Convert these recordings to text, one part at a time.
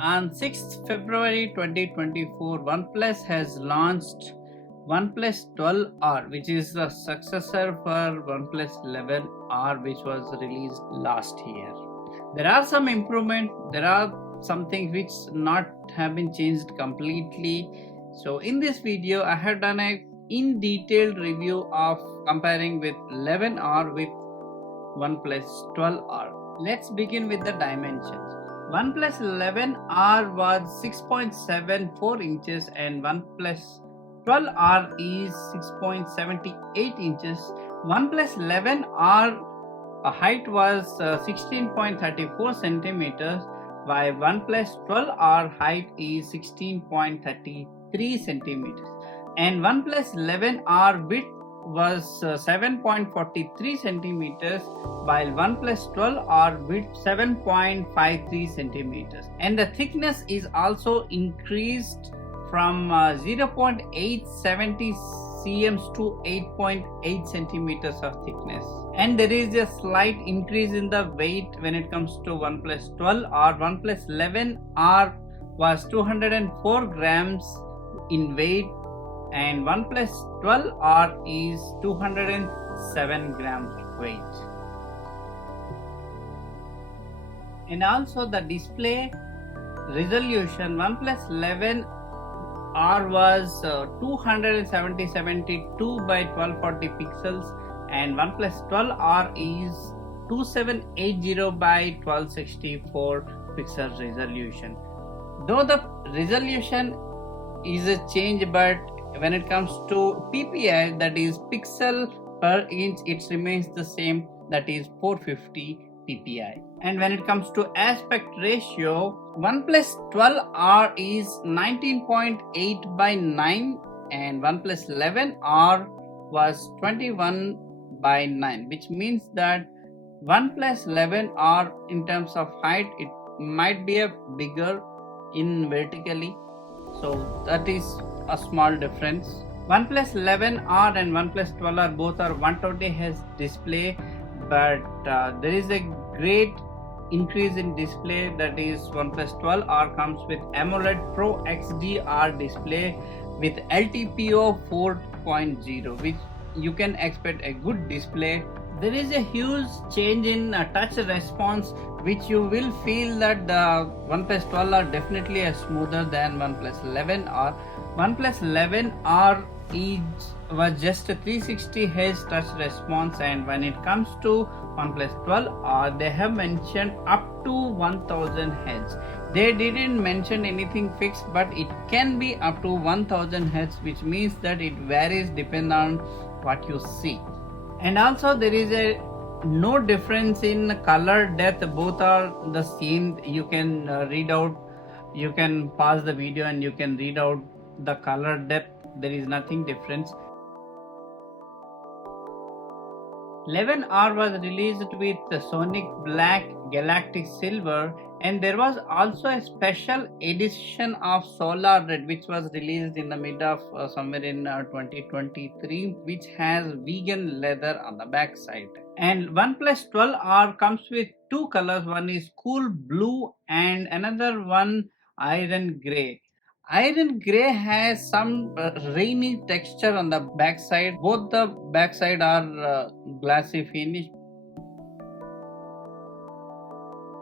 On 6th February 2024, OnePlus has launched OnePlus 12R, which is the successor for OnePlus 11R, which was released last year. There are some improvement. There are some things which not have been changed completely. So in this video, I have done a in detailed review of comparing with 11R with OnePlus 12R. Let's begin with the dimensions. OnePlus 11R was 6.74 inches and OnePlus 12R is 6.78 inches. OnePlus 11R height was 16.34 centimeters, while OnePlus 12R height is 16.33 centimeters, and OnePlus 11R width was 7.43 centimeters, while OnePlus 12R width 7.53 centimeters, and the thickness is also increased from 0.870 cms to 8.8 centimeters of thickness, and there is a slight increase in the weight when it comes to OnePlus 12R. OnePlus 11R was 204 grams in weight and OnePlus 12R is 207 grams weight. And also the display resolution, OnePlus 11R was 272 by 1240 pixels and OnePlus 12R is 2780 by 1264 pixels resolution. Though the resolution is a change, but when it comes to PPI, that is pixel per inch, it remains the same, that is 450 PPI. And when it comes to aspect ratio, OnePlus 12R is 19.8 by 9 and OnePlus 11R was 21 by 9, which means that OnePlus 11R in terms of height, it might be a bigger in vertically, so that is a small difference. OnePlus 11R and OnePlus 12R both are 120 Hz display, but there is a great increase in display, that is OnePlus 12R comes with AMOLED Pro XDR display with LTPO 4.0, which you can expect a good display. There is a huge change in touch response, which you will feel that the OnePlus 12R definitely is smoother than OnePlus 11R. OnePlus 11R was just a 360 Hz touch response, and when it comes to OnePlus 12R, they have mentioned up to 1000 Hz. They didn't mention anything fixed, but it can be up to 1000 Hz, which means that it varies depending on what you see. And also there is a no difference in color depth, both are the same. You can read out, you can pause the video and you can read out the color depth. There is nothing difference. 11R was released with the Sonic Black Galactic Silver, and there was also a special edition of Solar Red which was released in the mid of somewhere in 2023, which has vegan leather on the back side. And OnePlus 12R comes with two colors, one is cool blue and another one iron gray. Iron gray has some rainy texture on the backside. Both the backside are glassy finish.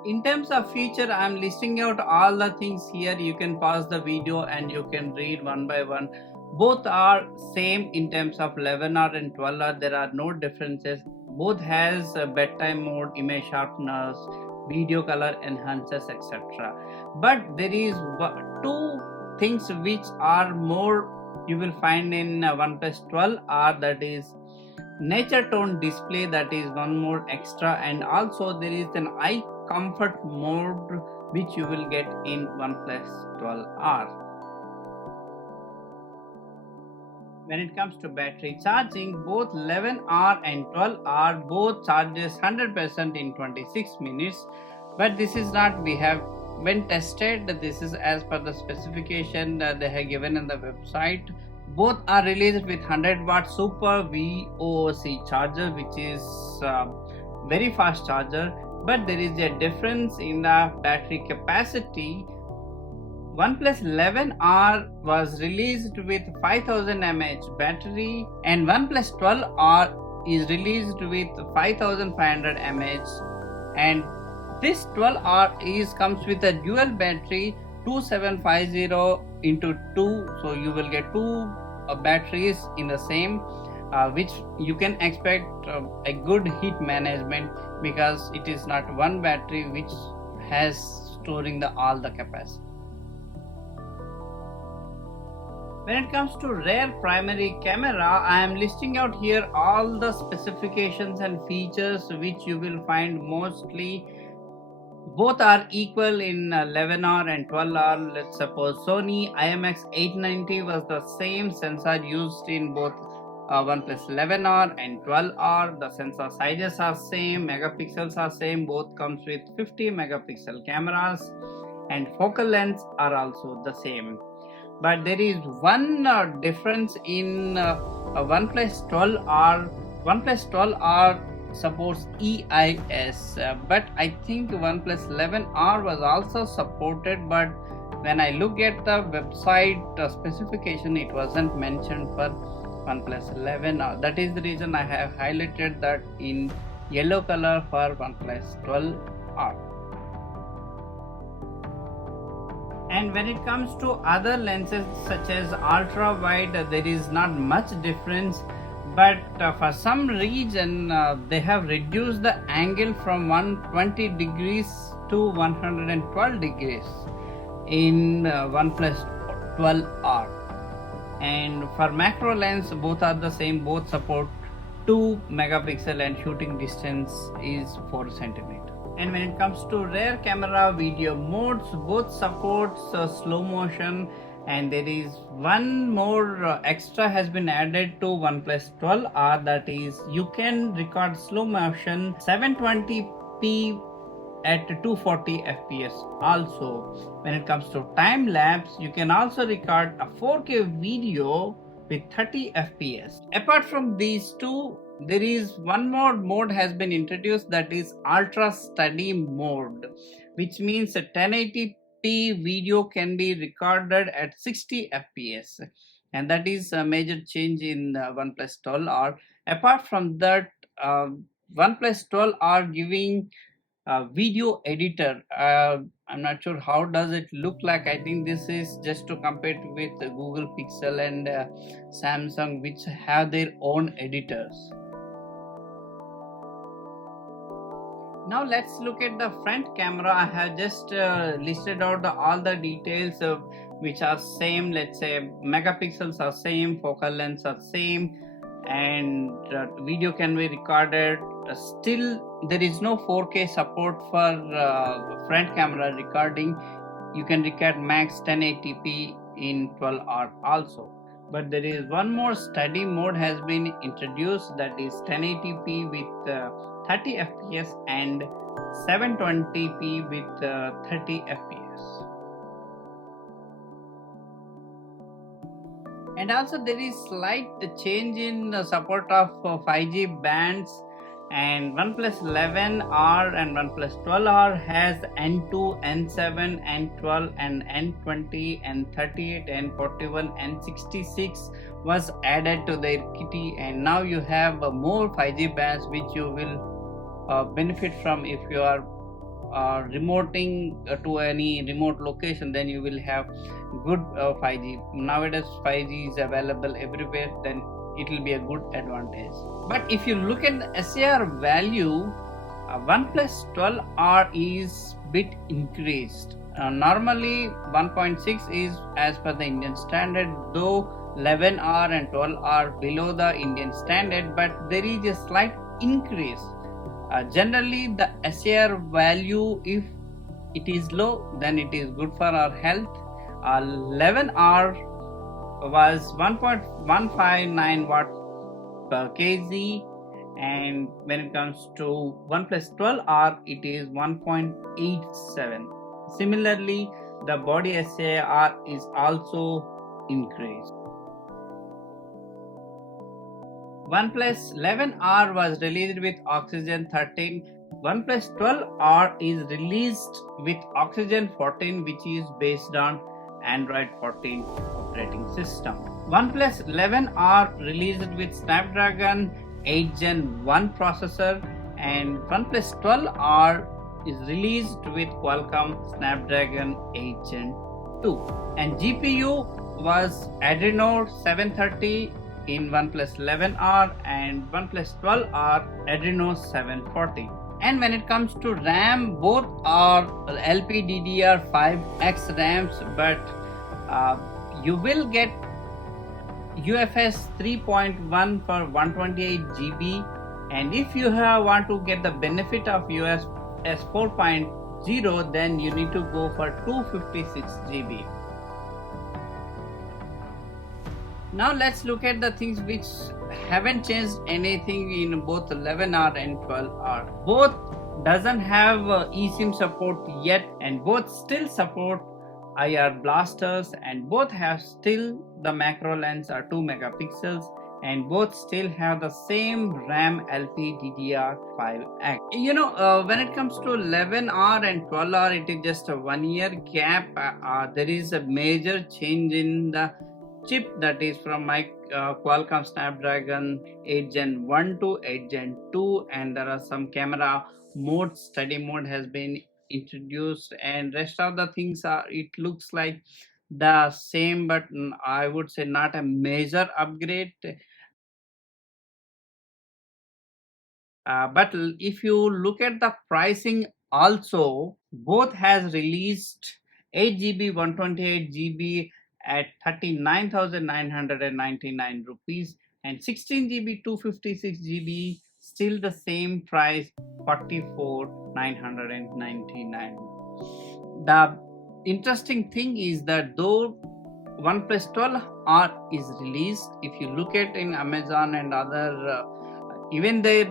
In terms of feature, I am listing out all the things here. You can pause the video and you can read one by one. Both are same in terms of 11R and 12R. There are no differences. Both has bedtime mode, image sharpeners, video color enhancers, etc. But there is two things which are more you will find in OnePlus 12R, that is nature tone display, that is one more extra, and also there is an eye comfort mode which you will get in OnePlus 12R. When it comes to battery charging, both 11R and 12R both charges 100% in 26 minutes, but this is not, we have when tested, this is as per the specification they have given in the website. Both are released with 100 watt super VOC charger, which is very fast charger, but there is a difference in the battery capacity. OnePlus 11R was released with 5000 mAh battery, and OnePlus 12R is released with 5500 mAh, and this 12R comes with a dual battery 2750 into 2, so you will get two batteries in the same, which you can expect a good heat management, because it is not one battery which has storing all the capacity. When it comes to rear primary camera, I am listing out here all the specifications and features which you will find mostly. Both are equal in 11R and 12R. Let's suppose Sony IMX890 was the same sensor used in both OnePlus 11R and 12R. The sensor sizes are same, megapixels are same, both comes with 50 megapixel cameras, and focal lengths are also the same. But there is one difference in OnePlus 12R. OnePlus 12R supports EIS, but I think OnePlus 11R was also supported, but when I look at the website specification, it wasn't mentioned for OnePlus 11R. That is the reason I have highlighted that in yellow color for OnePlus 12R. And when it comes to other lenses such as ultra wide, there is not much difference, but for some reason they have reduced the angle from 120 degrees to 112 degrees in OnePlus 12R. And for macro lens, both are the same, both support 2 megapixel and shooting distance is 4 centimeter. And when it comes to rear camera video modes, both supports slow motion, and there is one more extra has been added to OnePlus 12R, that is you can record slow motion 720p at 240 fps. Also, when it comes to time lapse, you can also record a 4K video with 30 fps. Apart from these two, there is one more mode has been introduced, that is ultra steady mode, which means a 1080p video can be recorded at 60 fps, and that is a major change in OnePlus 12R. Apart from that, OnePlus 12R giving video editor. I'm not sure how does it look like. I think this is just to compare with Google Pixel and Samsung, which have their own editors. Now let's look at the front camera. I have just listed out all the details which are same. Let's say megapixels are same, focal lengths are same, and video can be recorded. Still there is no 4K support for front camera recording. You can record max 1080p in 12R also. But there is one more steady mode has been introduced, that is 1080p with 30 fps and 720p with 30 fps. And also there is slight change in support of 5G bands, and OnePlus 11R and OnePlus 12R has N2, N7, N12 and N20, N38, N41, N66 was added to their kitty, and now you have more 5G bands which you will benefit from. If you are remoting to any remote location, then you will have good 5G. Nowadays 5G is available everywhere, then it will be a good advantage. But if you look at the SAR value, OnePlus 12R is bit increased. Normally 1.6 is as per the Indian standard, though 11R and 12 are below the Indian standard, but there is a slight increase. Generally the SAR value, if it is low, then it is good for our health. 11R was 1.159 watt per kg, and when it comes to OnePlus 12R, it is 1.87. Similarly, the body SAR is also increased. OnePlus 11R was released with Oxygen 13. OnePlus 12R is released with Oxygen 14, which is based on Android 14 operating system. OnePlus 11R released with Snapdragon 8 Gen 1 processor, and OnePlus 12R is released with Qualcomm Snapdragon 8 Gen 2. And GPU was Adreno 730 in OnePlus 11R and OnePlus 12R Adreno 740. And when it comes to RAM, both are LPDDR5X RAMs, but you will get UFS 3.1 for 128 GB, and if you want to get the benefit of UFS 4.0, then you need to go for 256 GB. Now let's look at the things which haven't changed anything in both 11R and 12R. Both doesn't have eSIM support yet, and both still support IR blasters, and both have still the macro lens are 2 megapixels, and both still have the same RAM LPDDR5X. When it comes to 11R and 12R, it is just a 1 year gap. There is a major change in the chip, that is from my Qualcomm Snapdragon 8 Gen 1 to 8 Gen 2, and there are some camera modes. Study mode has been introduced, and rest of the things are, it looks like the same, but I would say not a major upgrade. But if you look at the pricing also, both has released 8 GB 128 GB at 39,999 rupees, and 16 GB 256 GB still the same price, 44,999. The interesting thing is that though OnePlus 12R is released, if you look at in Amazon and other even their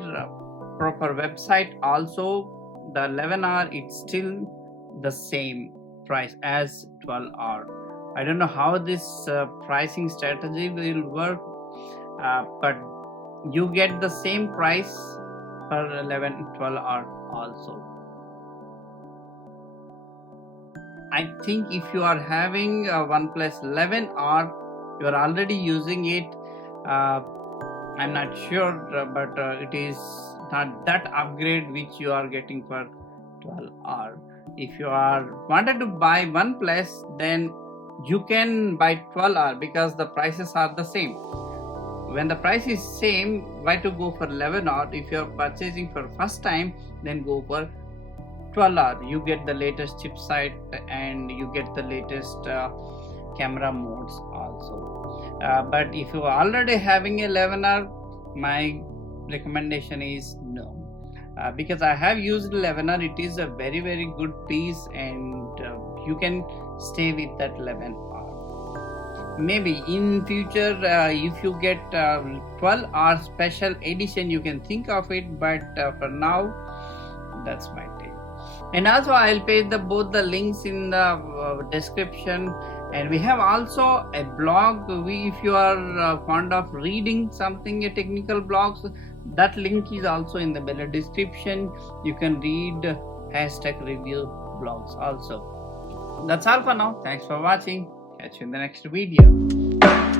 proper website also, the 11R it's still the same price as 12R. I don't know how this pricing strategy will work, but you get the same price for 11 and 12R also. I think if you are having a OnePlus 11R, you are already using it. I'm not sure, but it is not that upgrade which you are getting for 12R. If you are wanted to buy OnePlus, then you can buy 12R because the prices are the same. When the price is same, why to go for 11R? If you are purchasing for first time, then go for 12R. You get the latest chipset and you get the latest camera modes also. But if you are already having 11R, my recommendation is no, because I have used 11R. It is a very good piece, and you can stay with that 11R. Maybe in future if you get 12R special edition, you can think of it, but for now that's my take. And also I'll paste both the links in the description, and we have also a blog. If you are fond of reading something, technical blogs, that link is also in the below description. You can read hashtag review blogs also. That's all for now. Thanks for watching. Catch you in the next video.